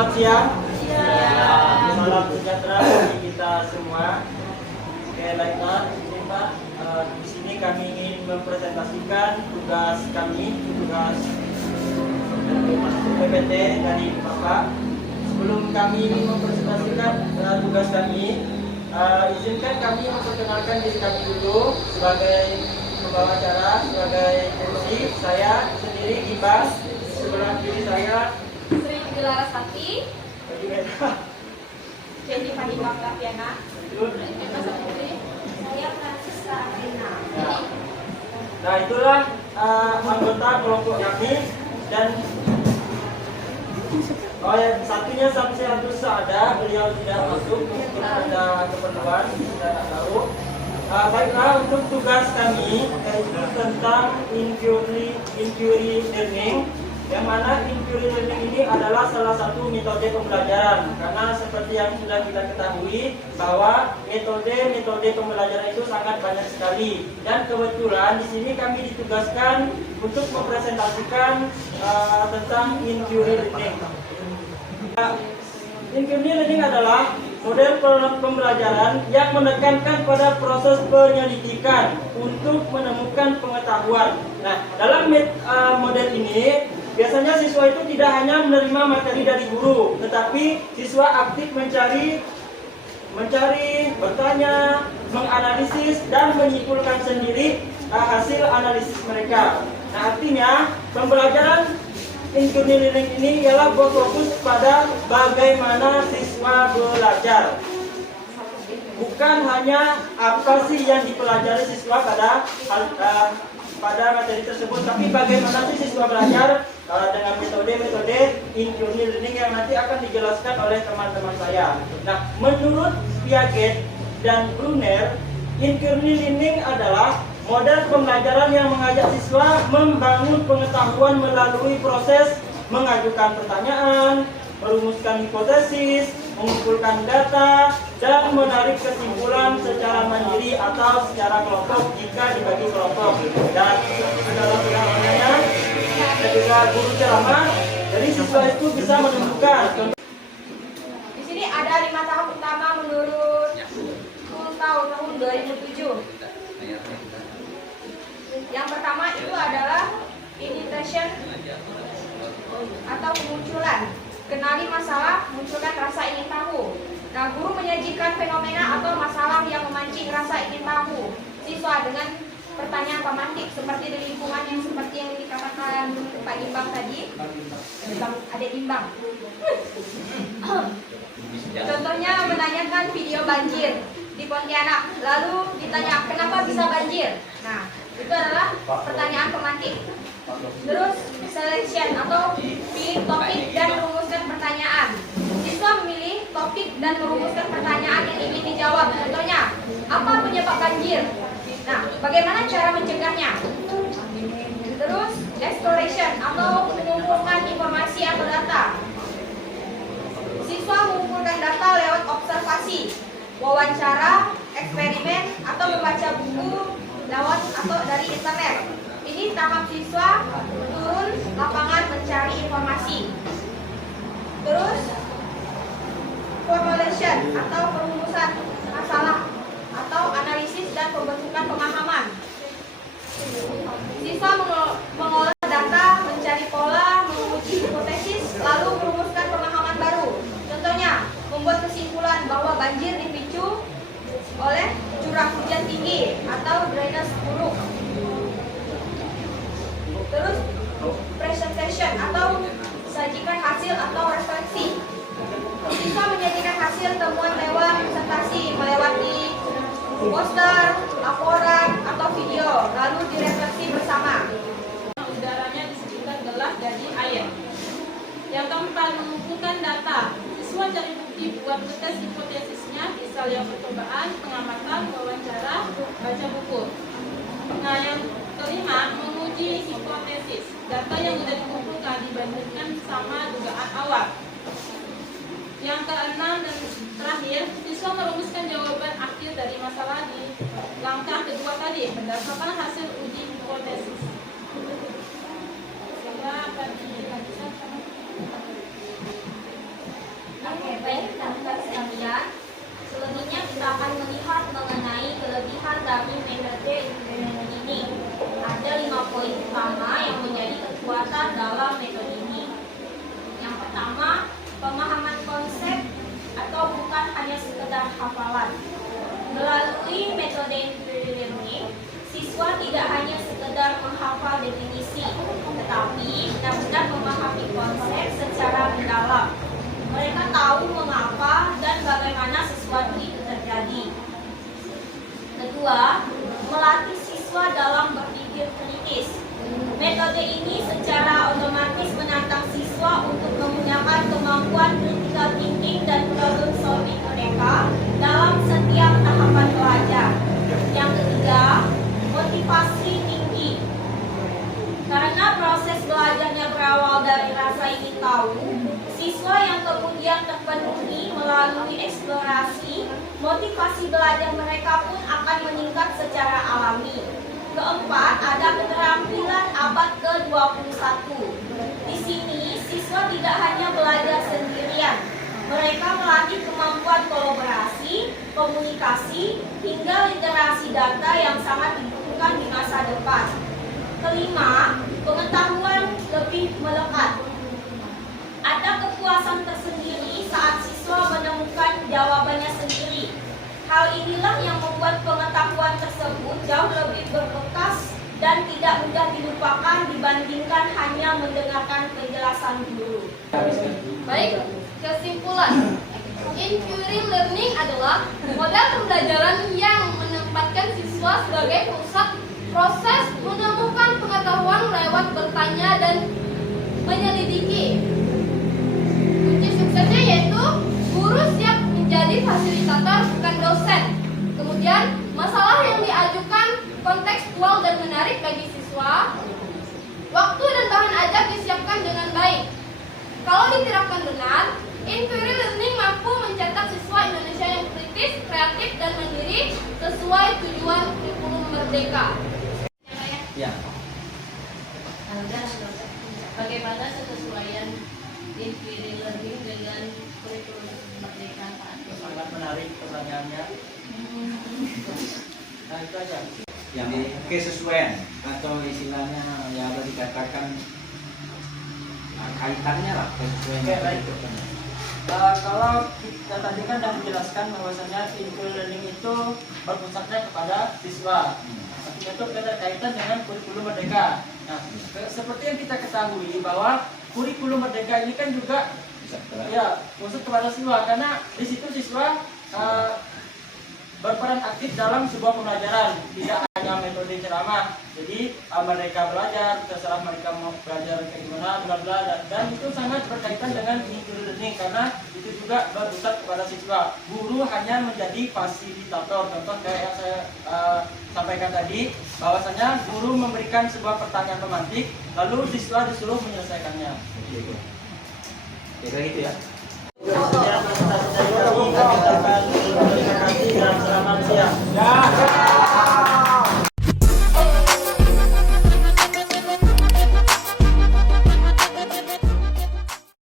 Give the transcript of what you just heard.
Selamat siang. Siang. Salam sejahtera bagi kita semua. Oke, baiklah, ini Pak. Di sini kami ingin mempresentasikan tugas kami, tugas PPT dari Bapak. Sebelum kami ingin mempresentasikan tugas kami, izinkan kami memperkenalkan diri kami dulu sebagai pembawa acara, sebagai MC. Saya sendiri Gibas, sebelah kiri saya Sri Larasati, bagi mereka. Jadi Panibang Lapiana, Betul. saya Francisca Arina. Nah, itulah anggota kelompok kami. Dan satunya Samsi Abdul Saada, beliau tidak masuk mungkin ada keperluan, kita tak tahu. Baiklah, untuk tugas kami yaitu tentang inquiry learning, yang mana inquiry learning ini adalah salah satu metode pembelajaran. Karena seperti yang sudah kita ketahui bahwa metode pembelajaran itu sangat banyak sekali. Dan kebetulan di sini kami ditugaskan untuk mempresentasikan tentang inquiry learning. Inquiry learning adalah model pembelajaran yang menekankan pada proses penyelidikan untuk menemukan pengetahuan. Nah, dalam model ini biasanya siswa itu tidak hanya menerima materi dari guru, tetapi siswa aktif mencari, bertanya, menganalisis, dan menyimpulkan sendiri hasil analisis mereka. Nah, artinya pembelajaran inquiry learning ini ialah berfokus pada bagaimana siswa belajar. Bukan hanya apa sih yang dipelajari siswa pada materi tersebut, tapi bagaimana sih siswa belajar dengan metode-metode inquiry learning yang nanti akan dijelaskan oleh teman-teman saya. Nah, menurut Piaget dan Brunner, inquiry learning adalah model pembelajaran yang mengajak siswa membangun pengetahuan melalui proses mengajukan pertanyaan, merumuskan hipotesis, mengumpulkan data, dan menarik kesimpulan secara mandiri atau secara kelompok jika dibagi kelompok. Dan saudara-saudaranya dan juga guru ceramah, jadi siswa itu bisa menemukan. Di sini ada 5 tahap utama menurut tahun 2007. Yang pertama itu adalah initiation atau kemunculan. Kenali masalah, munculkan rasa ingin tahu. Nah, guru menyajikan fenomena atau masalah yang memancing rasa ingin tahu siswa dengan pertanyaan pemantik seperti di lingkungan yang seperti yang dikatakan Pak Imbang tadi. Adik Imbang. Contohnya menanyakan video banjir di Pontianak, lalu ditanya kenapa bisa banjir. Nah, itu adalah pertanyaan pemantik. Terus selection atau pilih topik dan merumuskan pertanyaan. Siswa memilih topik dan merumuskan pertanyaan yang ingin dijawab. Contohnya, apa penyebab banjir? Nah, bagaimana cara mencegahnya? Terus exploration atau mengumpulkan informasi atau data. Siswa mengumpulkan data lewat observasi, wawancara, eksperimen, atau membaca buku lewat atau dari internet. Ini tahap siswa turun lapangan mencari informasi. Terus formulation atau perumusan masalah atau analisis dan pembentukan pemahaman. Siswa mengolah data, mencari pola, menguji hipotesis, lalu merumuskan pemahaman baru. Contohnya, membuat kesimpulan bahwa banjir dipicu oleh curah hujan tinggi atau drainase buruk. Terus presentation atau sajikan hasil atau refleksi. Siswa menyajikan hasil temuan lewat presentasi melewati poster, laporan, atau video, lalu direfleksi bersama. Udaranya disebutkan gelap jadi air. Yang keempat, mengumpulkan data. Siswa cari bukti buat tes hipotesisnya, bisa lewat percobaan, pengamatan, wawancara, baca buku. Nah, yang kelima, menguji hipotesis. Data yang sudah dikumpulkan dibandingkan sama dugaan awal. Yang keenam dan terakhir, siswa merumuskan jawaban akhir dari masalah di langkah kedua tadi berdasarkan hasil uji hipotesis. Sehingga akan dilanjutkan. metode inquiry learning, siswa tidak hanya sekedar menghafal definisi, tetapi benar-benar memahami konsep secara mendalam. Mereka tahu mengapa dan bagaimana sesuatu itu terjadi. Kedua, melatih siswa dalam berpikir kritis. Metode ini secara otomatis menantang siswa untuk menggunakan kemampuan critical thinking dan problem solving mereka dalam setiap tahapan belajar. Yang ketiga, motivasi tinggi. Karena proses belajarnya berawal dari rasa ingin tahu, siswa yang kemudian terpenuhi melalui eksplorasi, motivasi belajar mereka pun akan meningkat secara alami. Keempat, ada keterampilan abad ke-21. Di sini, siswa tidak hanya belajar sendirian. Mereka melatih kemampuan kolaborasi, komunikasi, hingga literasi data yang sangat dibutuhkan di masa depan. Kelima, pengetahuan lebih melekat. Ada kepuasan tersendiri saat siswa menemukan jawabannya sendiri. Hal inilah yang membuat pengetahuan tersebut jauh lebih berbekas dan tidak mudah dilupakan dibandingkan hanya mendengarkan penjelasan guru. Baik, kesimpulan. Inquiry learning adalah model pembelajaran yang menempatkan siswa sebagai pusat proses menemukan pengetahuan lewat bertanya dan menyelidiki. Kunci suksesnya yaitu guru siap menjadi fasilitator bukan dosen. Kemudian masalah yang diajukan kontekstual dan menarik bagi siswa. Waktu dan bahan ajar disiapkan dengan baik. Kalau diterapkan benar, inquiry learning mampu mencetak siswa Indonesia yang kritis, kreatif, dan mandiri sesuai tujuan kurikulum merdeka. Ya. Bagaimana kesesuaian inquiry learning dengan kurikulum merdeka? Sangat menarik pertanyaannya. Nah, itu aja. Yang kesesuaian atau istilahnya ya apa dikatakan kaitannya lah kesesuaian. Oke, baik. Kalau kita tadi kan sudah menjelaskan bahwasanya inquiry learning itu berpusatnya kepada siswa. Artinya itu berkaitan dengan kurikulum merdeka. Nah, seperti yang kita ketahui bahwa kurikulum merdeka ini kan juga ya khusus kepada siswa, karena di situ siswa berperan aktif dalam sebuah pembelajaran, tidak hanya metode ceramah. Jadi mereka belajar, terserah mereka mau belajar kayak gimana, bla bla, dan itu sangat berkaitan dengan inquiry learning karena itu juga berpusat kepada siswa. Guru hanya menjadi fasilitator. Contoh kayak yang saya sampaikan tadi, bahwasanya guru memberikan sebuah pertanyaan pemantik, lalu siswa disuruh menyelesaikannya. Kira gitu ya.